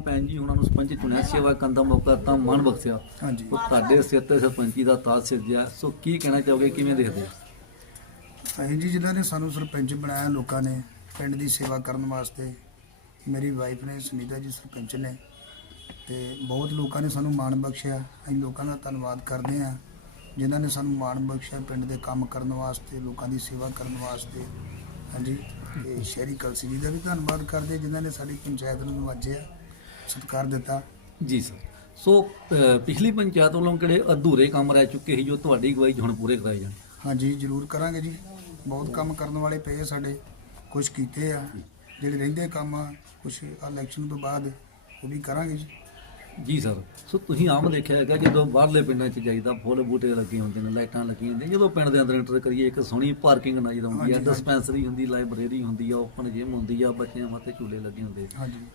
ਭੈਣ ਜੀ ਉਹਨਾਂ ਨੂੰ ਸਰਪੰਚ ਚੁਣਿਆ ਸੇਵਾ ਕਰਨ ਦਾ ਮੌਕਾ ਤਾਂ ਮਨ ਬਖਸ਼ਿਆ। ਹਾਂਜੀ। ਉਹ ਤੁਹਾਡੇ ਸਿਰ ਤੇ ਸਰਪੰਚੀ ਦਾ ਤਾਜ ਸਿਰਜਿਆ। ਸੋ ਕੀ ਕਹਿਣਾ ਚਾਹੋਗੇ ਕਿਵੇਂ ਦੇਖਦੇ ਹੋ? ਅਸੀਂ ਜੀ ਜਿਨ੍ਹਾਂ ਨੇ ਸਾਨੂੰ ਸਰਪੰਚ ਬਣਾਇਆ ਲੋਕਾਂ ਨੇ ਪਿੰਡ ਦੀ ਸੇਵਾ ਕਰਨ ਵਾਸਤੇ ਮੇਰੀ ਵਾਈਫ ਨੇ ਸੁਨੀਤਾ ਜੀ ਸਰਪੰਚ ਨੇ ਤੇ ਬਹੁਤ ਲੋਕਾਂ ਨੇ ਸਾਨੂੰ ਮਾਣ ਬਖਸ਼ਿਆ। ਅਸੀਂ ਲੋਕਾਂ ਦਾ ਧੰਨਵਾਦ ਕਰਦੇ ਹਾਂ। ਜਿਨ੍ਹਾਂ ਨੇ ਸਾਨੂੰ ਮਾਣ ਬਖਸ਼ਿਆ ਪਿੰਡ ਦੇ ਕੰਮ ਕਰਨ ਵਾਸਤੇ ਲੋਕਾਂ ਦੀ ਸੇਵਾ ਕਰਨ ਵਾਸਤੇ। ਹਾਂਜੀ ਤੇ ਸ਼ਹਿਰੀ ਕਲਸੀ ਜੀ ਦਾ ਵੀ ਧੰਨਵਾਦ ਕਰਦੇ ਜਿਨ੍ਹਾਂ ਨੇ ਸਾਡੀ ਪੰਚਾਇਤ ਨੂੰ ਨਵਾਜਿਆ। ਸਤਿਕਾਰ ਦਿੱਤਾ। ਜੀ ਸਰ। ਸੋ ਪਿਛਲੀ ਪੰਚਾਇਤ ਵੱਲੋਂ ਕਿਹੜੇ ਅਧੂਰੇ ਕੰਮ ਰਹਿ ਚੁੱਕੇ ਸੀ ਜੋ ਤੁਹਾਡੀ ਅਗਵਾਈ 'ਚ ਹੁਣ ਪੂਰੇ ਕਰਾਏ ਜਾਣ? ਹਾਂਜੀ ਜ਼ਰੂਰ ਕਰਾਂਗੇ ਜੀ। ਬਹੁਤ ਕੰਮ ਕਰਨ ਵਾਲੇ ਪਏ ਆ ਸਾਡੇ। ਕੁਝ ਕੀਤੇ ਆ। ਜਿਹੜੇ ਰਹਿੰਦੇ ਕੰਮ ਕੁਝ ਇਲੈਕਸ਼ਨ ਤੋਂ ਬਾਅਦ ਉਹ ਵੀ ਕਰਾਂਗੇ ਜੀ। ਜੀ ਸਰ। ਸੋ ਤੁਸੀਂ ਆਮ ਦੇਖਿਆ ਹੈਗਾ ਜਦੋਂ ਬਾਹਰਲੇ ਪਿੰਡਾਂ 'ਚ ਜਾਈਦਾ ਫੁੱਲ ਬੂਟੇ ਲੱਗੇ ਹੁੰਦੇ ਨੇ ਲਾਈਟਾਂ ਲੱਗੀਆਂ ਹੁੰਦੀਆਂ ਜਦੋਂ ਪਿੰਡ ਦੇ ਅੰਦਰ ਐਂਟਰ ਕਰੀਏ ਇੱਕ ਸੋਹਣੀ ਪਾਰਕਿੰਗ ਨਜ਼ਰ ਆਉਂਦੀ ਹੈ। ਡਿਸਪੈਂਸਰੀ ਹੁੰਦੀ ਲਾਇਬ੍ਰੇਰੀ ਹੁੰਦੀ ਆ ਓਪਨ ਜਿਮ ਹੁੰਦੀ ਆ ਬੱਚਿਆਂ ਵਾਸਤੇ ਝੂਲੇ ਲੱਗੇ ਹੁੰਦੇ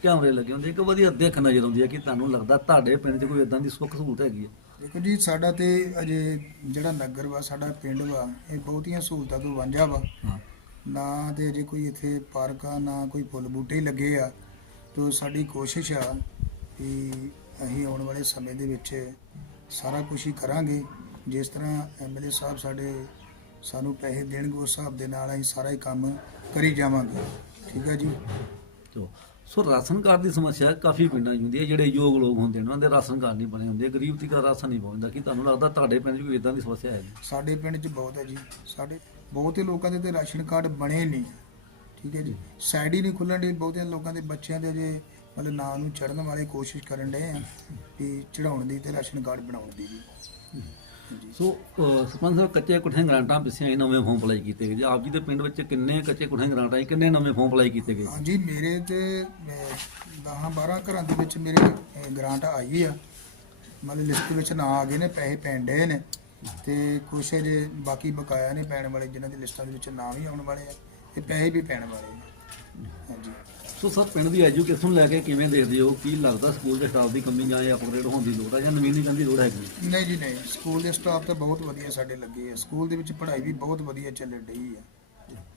ਕੈਮਰੇ ਲੱਗੇ ਹੁੰਦੇ ਇੱਕ ਵਧੀਆ ਦੇਖ ਨਜ਼ਰ ਆਉਂਦੀ ਹੈ ਕਿ ਤੁਹਾਨੂੰ ਲੱਗਦਾ ਤੁਹਾਡੇ ਪਿੰਡ 'ਚ ਕੋਈ ਇਦਾਂ ਦੀ ਸੁੱਖ ਸਹੂਲਤ ਹੈਗੀ ਹੈ ਦੇਖੋ ਜੀ ਸਾਡਾ ਤੇ ਅਜੇ ਜਿਹੜਾ ਨਗਰ ਵਾ ਸਾਡਾ ਪਿੰਡ ਵਾ ਇਹ ਬਹੁਤੀਆਂ ਸਹੂਲਤਾਂ ਤੋਂ ਵਾਂਝਾ ਵਾ। ਨਾ ਤੇ ਅਜੇ ਕੋਈ ਇੱਥੇ ਪਾਰਕ ਆ ਨਾ ਕੋਈ ਫੁੱਲ ਬੂਟੇ ਲੱਗੇ ਆ। ਤੋਂ ਸਾਡੀ ਕੋਸ਼ਿਸ਼ ਆ ਕਿ ਅਸੀਂ ਆਉਣ ਵਾਲੇ ਸਮੇਂ ਦੇ ਵਿੱਚ ਸਾਰਾ ਕੁਝ ਹੀ ਕਰਾਂਗੇ। ਜਿਸ ਤਰ੍ਹਾਂ ਐਮਐਲਏ ਸਾਹਿਬ ਸਾਡੇ ਸਾਨੂੰ ਪੈਸੇ ਦੇਣਗੇ ਉਸ ਹਿਸਾਬ ਦੇ ਨਾਲ ਅਸੀਂ ਸਾਰਾ ਹੀ ਕੰਮ ਕਰੀ ਜਾਵਾਂਗੇ। ਠੀਕ ਹੈ ਜੀ? ਤੋ ਸੋ ਰਾਸ਼ਨ ਕਾਰਡ ਦੀ ਸਮੱਸਿਆ ਕਾਫੀ ਪਿੰਡਾਂ 'ਚ ਹੁੰਦੀ ਹੈ ਜਿਹੜੇ ਯੋਗ ਲੋਕ ਹੁੰਦੇ ਨੇ ਉਹਨਾਂ ਦੇ ਰਾਸ਼ਨ ਕਾਰਡ ਨਹੀਂ ਬਣੇ ਹੁੰਦੇ। ਗਰੀਬ ਤੀਕਾ ਰਾਸ਼ਨ ਨਹੀਂ ਪਹੁੰਚਦਾ। ਕੀ ਤੁਹਾਨੂੰ ਲੱਗਦਾ ਤੁਹਾਡੇ ਪਿੰਡ 'ਚ ਕੋਈ ਇਦਾਂ ਦੀ ਸਮੱਸਿਆ ਹੈ? ਸਾਡੇ ਪਿੰਡ 'ਚ ਬਹੁਤ ਹੈ ਜੀ। ਸਾਡੇ ਬਹੁਤੇ ਲੋਕਾਂ ਦੇ ਤੇ ਰਾਸ਼ਨ ਕਾਰਡ ਬਣੇ ਨਹੀਂ। ਠੀਕ ਹੈ ਜੀ? ਸਾਈਡ ਹੀ ਨਹੀਂ ਖੁੱਲਣ ਦੀ ਬਹੁਤਿਆਂ ਲੋਕਾਂ ਦੇ ਬੱਚਿਆਂ ਦੇ ਜੇ ਮਤਲਬ ਨਾਂ ਨੂੰ ਚੜਨ ਵਾਲੇ ਕੋਸ਼ਿਸ਼ ਕਰਨ ਡਏ ਆ ਕਿ ਚੜਾਉਣ ਦੀ ਤੇ ਰਾਸ਼ਨ ਕਾਰਡ ਬਣਾਉਣ ਦੀ ਹਾਂਜੀ। ਸੋ ਅਹ ਸਰਪੰਚ ਸਾਹਿਬ ਕੱਚੇ ਕੁੱਠੇ ਗ੍ਰਾਂਟਾਂ ਪਿੱਛੇ ਹੀ ਨਵੇਂ ਫਾਰਮ ਅਪਲਾਈ ਕੀਤੇ ਗਏ। ਜੀ ਆਪ ਜੀ ਦੇ ਪਿੰਡ ਵਿੱਚ ਕਿੰਨੇ ਕੱਚੇ ਕੁੱਠੇ ਗ੍ਰਾਂਟਾਂ ਸੀ ਕਿੰਨੇ ਨਵੇਂ ਫਾਰਮ ਅਪਲਾਈ ਕੀਤੇ ਗਏ? ਹਾਂਜੀ ਮੇਰੇ ਤੇ 10 12 ਘਰਾਂ ਦੇ ਵਿੱਚ ਮੇਰੇ ਅਹ, ਗ੍ਰਾਂਟ ਆਈ ਆ। ਮਤਲਬ ਲਿਸਟ ਵਿੱਚ ਨਾਂ ਆ ਗਏ ਨੇ ਪੈਸੇ ਪੈਣ ਡਏ ਨੇ ਤੇ ਕੁਛ ਜੇ ਬਾਕੀ ਬਕਾਇਆ ਨੇ ਪੈਣ ਵਾਲੇ ਜਿਨ੍ਹਾਂ ਦੀ ਲਿਸਟਾਂ ਦੇ ਵਿੱਚ ਨਾਂ ਵੀ ਆਉਣ ਵਾਲੇ ਆ ਤੇ ਪੈਸੇ ਵੀ ਪੈਣ ਵਾਲੇ ਆ ਹਾਂਜੀ ਸੋ ਸਰ, ਪਿੰਡ ਦੀ ਐਜੂਕੇਸ਼ਨ ਲੈ ਕੇ ਕਿਵੇਂ ਦੇਖਦੇ ਹੋ? ਕੀ ਲੱਗਦਾ ਸਕੂਲ ਦੇ ਸਟਾਫ ਦੀ ਕਮੀ ਜਾਂ ਇਹ ਅਪਗ੍ਰੇਡ ਹੋਣ ਦੀ ਲੋੜ ਹੈ ਜਾਂ ਨਵੀਨੀਕਰਨ ਦੀ ਲੋੜ ਹੈਗੀ ਨਹੀਂ ਜੀ, ਨਹੀਂ। ਸਕੂਲ ਦੇ ਸਟਾਫ ਤਾਂ ਬਹੁਤ ਵਧੀਆ ਸਾਡੇ ਲੱਗੇ ਆ। ਸਕੂਲ ਦੇ ਵਿੱਚ ਪੜ੍ਹਾਈ ਵੀ ਬਹੁਤ ਵਧੀਆ ਚੱਲ ਰਹੀ ਆ।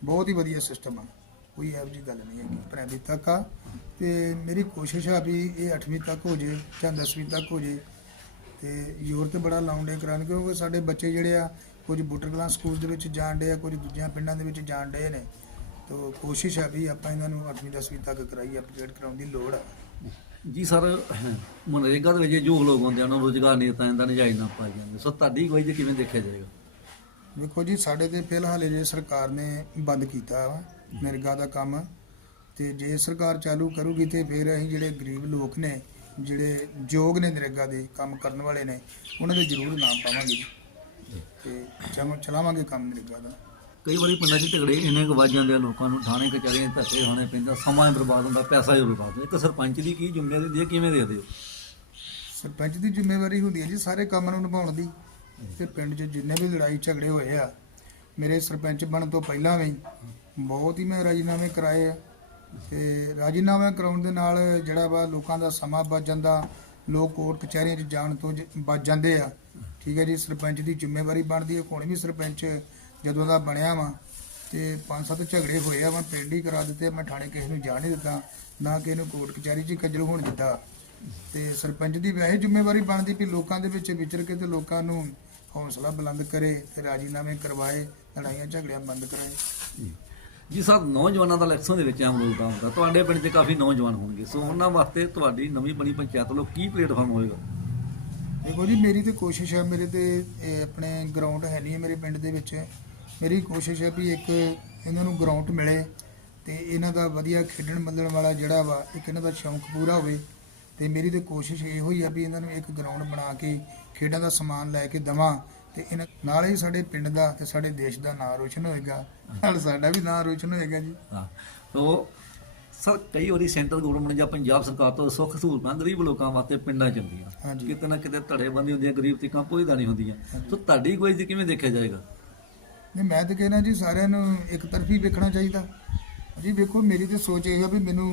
ਬਹੁਤ ਹੀ ਵਧੀਆ ਸਿਸਟਮ ਆ। ਕੋਈ ਇਹੋ ਜਿਹੀ ਗੱਲ ਨਹੀਂ ਹੈਗੀ। ਪ੍ਰਾਇਮਰੀ ਤੱਕ ਆ। ਤੇ ਮੇਰੀ ਕੋਸ਼ਿਸ਼ ਆ ਵੀ ਇਹ 8ਵੀਂ ਤੱਕ ਹੋ ਜੇ ਜਾਂ 10ਵੀਂ ਤੱਕ ਹੋ ਜੇ। ਤੇ ਜ਼ੋਰ ਤੇ ਬੜਾ ਲਾਉਂਦੇ ਕਰਾਂਗੇ ਕਿਉਂਕਿ ਸਾਡੇ ਬੱਚੇ ਜਿਹੜੇ ਆ, ਕੁਝ ਬੁੱਟਰ ਕਲਾਂ ਸਕੂਲ ਦੇ ਵਿੱਚ ਜਾਣ ਡੇ ਆ, ਕੁਝ ਦੂਜਿਆਂ ਪਿੰਡਾਂ ਦੇ ਵਿੱਚ ਜਾਣ ਡੇ ਨੇ। ਤੋ ਕੋਸ਼ਿਸ਼ ਆ ਵੀ ਆਪਾਂ ਇਹਨਾਂ ਨੂੰ 8ਵੀਂ 10ਵੀਂ ਤੱਕ ਕਰਾਈਏ ਅਪਡੇਟ ਕਰਾਉਣ ਦੀ ਲੋੜ ਆ ਜੀ ਸਰ ਮਨਰੇਗਾ ਦੇ ਵਿੱਚ ਜੋ ਲੋਕ ਹੁੰਦੇ ਆ ਉਹਨਾਂ ਨੂੰ ਰੁਜ਼ਗਾਰ ਨਹੀਂ ਦਿੱਤਾ ਜਾਂਦਾ ਨਜਾਇਜ਼ ਨਾ ਪਾਈ ਜਾਂਦੇ। ਸੋ ਤੁਹਾਡੀ ਅਗਵਾਈ 'ਚ ਕਿਵੇਂ ਦੇਖਿਆ ਜਾਏਗਾ? ਵੇਖੋ ਜੀ ਸਾਡੇ ਤੇ ਫਿਲਹਾਲ ਜੇ ਸਰਕਾਰ ਨੇ ਬੰਦ ਕੀਤਾ ਵਾ ਨਿਰਗਾ ਦਾ ਕੰਮ। ਤੇ ਜੇ ਸਰਕਾਰ ਚਾਲੂ ਕਰੂਗੀ ਤੇ ਫਿਰ ਅਸੀਂ ਜਿਹੜੇ ਗਰੀਬ ਲੋਕ ਨੇ ਜਿਹੜੇ ਯੋਗ ਨੇ ਨਿਰਗਾ ਦੇ ਕੰਮ ਕਰਨ ਵਾਲੇ ਨੇ ਉਹਨਾਂ ਦੇ ਜ਼ਰੂਰ ਨਾਮ ਪਾਵਾਂਗੇ ਜੀ। ਤੇ ਚਲਾਵਾਂਗੇ ਕੰਮ ਨਿਰਗਾ ਦਾ। ਕਈ ਵਾਰੀ ਪਿੰਡਾਂ 'ਚ ਝਗੜੇ ਇੰਨੇ ਕੁ ਵੱਜ ਜਾਂਦੇ ਆ, ਲੋਕਾਂ ਨੂੰ ਥਾਣੇ, ਕਚਹਿਰੀਆਂ 'ਚ ਧੱਕੇ ਹੋਣੇ ਪੈਂਦਾ ਸਮਾਂ ਬਰਬਾਦ ਹੁੰਦਾ, ਪੈਸਾ ਹੀ ਬਰਬਾਦ ਹੁੰਦਾ। ਇੱਕ ਸਰਪੰਚ ਦੀ ਕੀ ਜ਼ਿੰਮੇਵਾਰੀ ਹੁੰਦੀ ਹੈ, ਕਿਵੇਂ ਦੇਖਦੇ ਹੋ? ਸਰਪੰਚ ਦੀ ਜ਼ਿੰਮੇਵਾਰੀ ਹੁੰਦੀ ਹੈ ਜੀ ਸਾਰੇ ਕੰਮ ਨੂੰ ਨਿਭਾਉਣ ਦੀ। ਤੇ ਪਿੰਡ 'ਚ ਜਿੰਨੇ ਵੀ ਲੜਾਈ ਝਗੜੇ ਹੋਏ ਆ, ਮੇਰੇ ਸਰਪੰਚ ਬਣਨ ਤੋਂ ਪਹਿਲਾਂ ਵੀ ਬਹੁਤ ਹੀ ਮੈਂ ਰਾਜੀਨਾਮੇ ਕਰਾਏ ਆ। ਤੇ ਰਾਜੀਨਾਮੇ ਕਰਾਉਣ ਦੇ ਨਾਲ ਜਿਹੜਾ ਵਾ ਲੋਕਾਂ ਦਾ ਸਮਾਂ ਬਚ ਜਾਂਦਾ, ਲੋਕ ਕੋਰਟ ਕਚਹਿਰੀਆਂ 'ਚ ਜਾਣ ਤੋਂ ਜ- ਬਚ ਜਾਂਦੇ ਆ। ਠੀਕ ਹੈ ਜੀ, ਸਰਪੰਚ ਦੀ ਜ਼ਿੰਮੇਵਾਰੀ ਬਣਦੀ ਹੈ, ਹੁਣ ਵੀ ਸਰਪੰਚ ਜਦੋਂ ਦਾ ਬਣਿਆ ਵਾ ਤੇ ਪੰਜ ਸੱਤ ਝਗੜੇ ਹੋਏ ਆ ਮੈਂ ਪਿੰਡ ਹੀ ਕਰਾ ਦਿੱਤੇ ਮੈਂ ਥਾਣੇ ਕਿਸੇ ਨੂੰ ਜਾਣ ਨਹੀਂ ਦਿੱਤਾ ਨਾ ਕਿਸੇ ਨੂੰ ਕੋਰਟ ਕਚਹਿਰੀ 'ਚ ਖੱਜਲ ਹੋਣ ਦਿੱਤਾ। ਤੇ ਸਰਪੰਚ ਦੀ ਵੈਸੇ ਜ਼ਿੰਮੇਵਾਰੀ ਬਣਦੀ ਵੀ ਲੋਕਾਂ ਦੇ ਵਿੱਚ ਵਿਚਰ ਕੇ ਤੇ ਲੋਕਾਂ ਨੂੰ ਹੌਸਲਾ ਬੁਲੰਦ ਕਰੇ ਤੇ ਰਾਜੀਨਾਮੇ ਕਰਵਾਏ ਲੜਾਈਆਂ ਝਗੜਿਆਂ ਬੰਦ ਕਰਾਏ। ਜੀ ਸਰ ਨੌਜਵਾਨਾਂ ਦਾ ਇਲੈਕਸ਼ਨ ਦੇ ਵਿੱਚ ਅਹਿਮ ਰੋਲ ਦਾ ਹੁੰਦਾ ਤੁਹਾਡੇ ਪਿੰਡ 'ਚ ਕਾਫੀ ਨੌਜਵਾਨ ਹੋਣਗੇ ਸੋ ਉਹਨਾਂ ਵਾਸਤੇ ਤੁਹਾਡੀ ਨਵੀਂ ਬਣੀ ਪੰਚਾਇਤ ਵੱਲੋਂ ਕੀ ਪਲੇਟਫਾਰਮ ਹੋਏਗਾ? ਦੇਖੋ ਜੀ ਮੇਰੀ ਤੇ ਕੋਸ਼ਿਸ਼ ਹੈ ਮੇਰੇ ਤੇ ਆਪਣੇ ਗਰਾਊਂਡ ਹੈ ਨਹੀਂ ਮੇਰੇ ਪਿੰਡ ਦੇ ਵਿੱਚ। ਮੇਰੀ ਕੋਸ਼ਿਸ਼ ਹੈ ਵੀ ਇੱਕ ਇਹਨਾਂ ਨੂੰ ਗਰਾਊਂਡ ਮਿਲੇ ਤੇ ਇਹਨਾਂ ਦਾ ਵਧੀਆ ਖੇਡਣ ਮੱਲਣ ਵਾਲਾ ਜਿਹੜਾ ਵਾ ਇੱਕ ਇਹਨਾਂ ਦਾ ਸ਼ੌਂਕ ਪੂਰਾ ਹੋਵੇ। ਤੇ ਮੇਰੀ ਤੇ ਕੋਸ਼ਿਸ਼ ਇਹੋ ਹੀ ਆ ਵੀ ਇਹਨਾਂ ਨੂੰ ਇੱਕ ਗਰਾਊਂਡ ਬਣਾ ਕੇ ਖੇਡਾਂ ਦਾ ਸਮਾਨ ਲੈ ਕੇ ਦਵਾਂ ਤੇ ਇਹਨਾਂ ਨਾਲ ਹੀ ਸਾਡੇ ਪਿੰਡ ਦਾ ਤੇ ਸਾਡੇ ਦੇਸ਼ ਦਾ ਨਾਮ ਰੋਸ਼ਨ ਹੋਏਗਾ। ਨਾਲ ਸਾਡਾ ਵੀ ਨਾਮ ਰੋਸ਼ਨ ਹੋਏਗਾ ਜੀ। ਹਾਂ। ਸੋ ਸਰ ਕਈ ਵਾਰੀ ਸੈਂਟਰ ਗਵਰਨਮੈਂਟ ਜਾਂ ਪੰਜਾਬ ਸਰਕਾਰ ਤੋਂ ਸੁੱਖ ਸਹੂਲਤਾਂ ਗਰੀਬ ਲੋਕਾਂ ਵਾਸਤੇ ਪਿੰਡਾਂ 'ਚ ਹੁੰਦੀਆਂ। ਕਿਤੇ ਨਾ ਕਿਤੇ ਧੜੇਬੰਦੀ ਹੁੰਦੀਆਂ ਗਰੀਬ ਤੀਕਾਂ ਪਹੁੰਚਦਾ ਨਹੀਂ ਹੁੰਦੀਆਂ। ਸੋ ਤੁਹਾਡੀ ਕੋਈ ਜੀ ਕਿਵੇਂ ਦੇਖਿਆ ਜਾਏਗਾ? ਨਹੀਂ ਮੈਂ ਤਾਂ ਕਹਿਣਾ ਜੀ ਸਾਰਿਆਂ ਨੂੰ ਇੱਕ ਤਰਫੀ ਵੇਖਣਾ ਚਾਹੀਦਾ। ਜੀ ਵੇਖੋ ਮੇਰੀ ਤੇ ਸੋਚ ਇਹ ਹੈ ਵੀ ਮੈਨੂੰ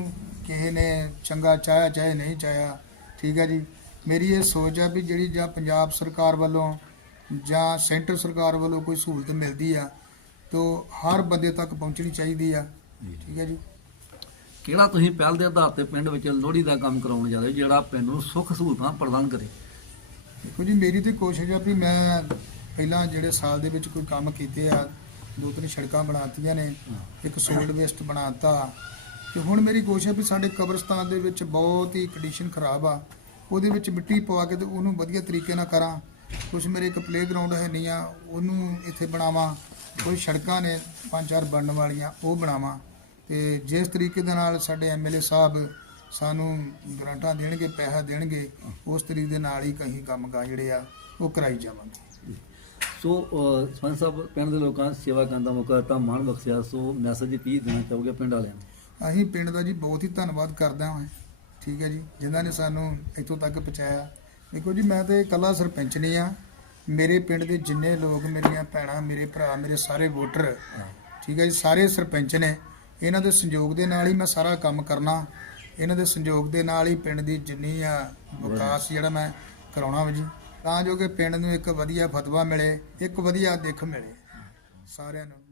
ਕਿਸੇ ਨੇ ਚੰਗਾ ਚਾਹਿਆ ਚਾਹੇ ਨਹੀਂ ਚਾਹਿਆ ਠੀਕ ਹੈ ਜੀ। ਮੇਰੀ ਇਹ ਸੋਚ ਆ ਵੀ ਜਿਹੜੀ ਜਾਂ ਪੰਜਾਬ ਸਰਕਾਰ ਵੱਲੋਂ ਜਾਂ ਸੈਂਟਰ ਸਰਕਾਰ ਵੱਲੋਂ ਕੋਈ ਸਹੂਲਤ ਮਿਲਦੀ ਆ ਤੋ ਹਰ ਬੰਦੇ ਤੱਕ ਪਹੁੰਚਣੀ ਚਾਹੀਦੀ ਆ ਠੀਕ ਹੈ ਜੀ। ਕਿਹੜਾ ਤੁਸੀਂ ਪਹਿਲ ਦੇ ਆਧਾਰ ਤੇ ਪਿੰਡ ਵਿੱਚ ਲੋਹੜੀ ਦਾ ਕੰਮ ਕਰਾਉਣ ਜਾ ਰਹੇ ਜਿਹੜਾ ਪਿੰਡ ਨੂੰ ਸੁੱਖ ਸਹੂਲਤਾਂ ਪ੍ਰਦਾਨ ਕਰੇ? ਦੇਖੋ ਜੀ ਮੇਰੀ ਤੇ ਕੋਸ਼ਿਸ਼ ਆ ਵੀ ਮੈਂ ਪਹਿਲਾਂ ਜਿਹੜੇ ਸਾਲ ਦੇ ਵਿੱਚ ਕੋਈ ਕੰਮ ਕੀਤੇ ਆ, ਦੋ ਤਿੰਨ ਸੜਕਾਂ ਬਣਾਤੀਆਂ ਨੇ, ਇੱਕ ਸੋਲਡ ਵੇਸਟ ਬਣਾਤਾ, ਤੇ ਹੁਣ ਮੇਰੀ ਕੋਸ਼ਿਸ਼ ਹੈ ਵੀ ਸਾਡੇ ਕਬਰਸਤਾਨ ਦੇ ਵਿੱਚ ਬਹੁਤ ਹੀ ਕੰਡੀਸ਼ਨ ਖਰਾਬ ਆ। ਉਹਦੇ ਵਿੱਚ ਮਿੱਟੀ ਪਵਾ ਕੇ ਤੇ ਉਹਨੂੰ ਵਧੀਆ ਤਰੀਕੇ ਨਾਲ ਕਰਾਂ। ਕੁਝ ਮੇਰੇ ਇੱਕ ਪਲੇਗਰਾਉਂਡ ਹੈ ਨਹੀਂ ਆ, ਉਹਨੂੰ ਇੱਥੇ ਬਣਾਵਾਂ। ਕੋਈ ਸੜਕਾਂ ਨੇ, ਪੰਜ ਚਾਰ ਬਣਨ ਵਾਲੀਆਂ, ਉਹ ਬਣਾਵਾਂ। ਤੇ ਜਿਸ ਤਰੀਕੇ ਦੇ ਨਾਲ ਸਾਡੇ ਐਮਐਲਏ ਸਾਹਿਬ ਸਾਨੂੰ ਗ੍ਰਾਂਟਾਂ ਦੇਣਗੇ, ਪੈਸਾ ਦੇਣਗੇ, ਉਸ ਤਰੀਕੇ ਦੇ ਨਾਲ ਹੀ ਕਹੀਂ ਕੰਮ ਗਾ ਜਿਹੜੇ ਆ, ਉਹ ਕਰਾਈ ਜਾਵਾਂਗੇ। ਸੋ ਸਰਪੰਚ ਸਾਹਿਬ, ਪਿੰਡ ਦੇ ਲੋਕਾਂ ਦੀ ਸੇਵਾ ਕਰਨ ਦਾ ਮੌਕਾ ਦਿੱਤਾ, ਮਾਣ ਬਖਸ਼ਿਆ। ਸੋ ਮੈਸੇਜ ਕੀ ਦੇਣਾ ਚਾਹੋਗੇ ਪਿੰਡ ਵਾਲਿਆਂ ਨੂੰ? ਅਸੀਂ ਪਿੰਡ ਦਾ ਜੀ ਬਹੁਤ ਹੀ ਧੰਨਵਾਦ ਕਰਦਾ ਹਾਂ। ਠੀਕ ਹੈ ਜੀ, ਜਿਨ੍ਹਾਂ ਨੇ ਸਾਨੂੰ ਇੱਥੋਂ ਤੱਕ ਪਹੁੰਚਾਇਆ। ਦੇਖੋ ਜੀ, ਮੈਂ ਤੇ ਇਕੱਲਾ ਸਰਪੰਚ ਨਹੀਂ ਆ ਮੇਰੇ ਪਿੰਡ ਦੇ ਜਿੰਨੇ ਲੋਕ, ਮੇਰੀਆਂ ਭੈਣਾਂ, ਮੇਰੇ ਭਰਾ, ਮੇਰੇ ਸਾਰੇ ਵੋਟਰ, ਠੀਕ ਹੈ ਜੀ, ਸਾਰੇ ਸਰਪੰਚ ਨੇ। ਇਹਨਾਂ ਦੇ ਸੰਯੋਗ ਦੇ ਨਾਲ ਹੀ ਮੈਂ ਸਾਰਾ ਕੰਮ ਕਰਨਾ। ਇਹਨਾਂ ਦੇ ਸੰਯੋਗ ਦੇ ਨਾਲ ਹੀ ਪਿੰਡ ਦੀ ਜਿੰਨੀ ਆ ਵਿਕਾਸ ਜਿਹੜਾ ਮੈਂ ਕਰਾਉਣਾ ਵਾ ਜੀ। ਤਾਂ ਜੋ ਕਿ ਪਿੰਡ ਨੂੰ ਇੱਕ ਵਧੀਆ ਫਤਵਾ ਮਿਲੇ, ਇੱਕ ਵਧੀਆ ਦਿੱਖ ਮਿਲੇ। ਸਾਰਿਆਂ ਨੂੰ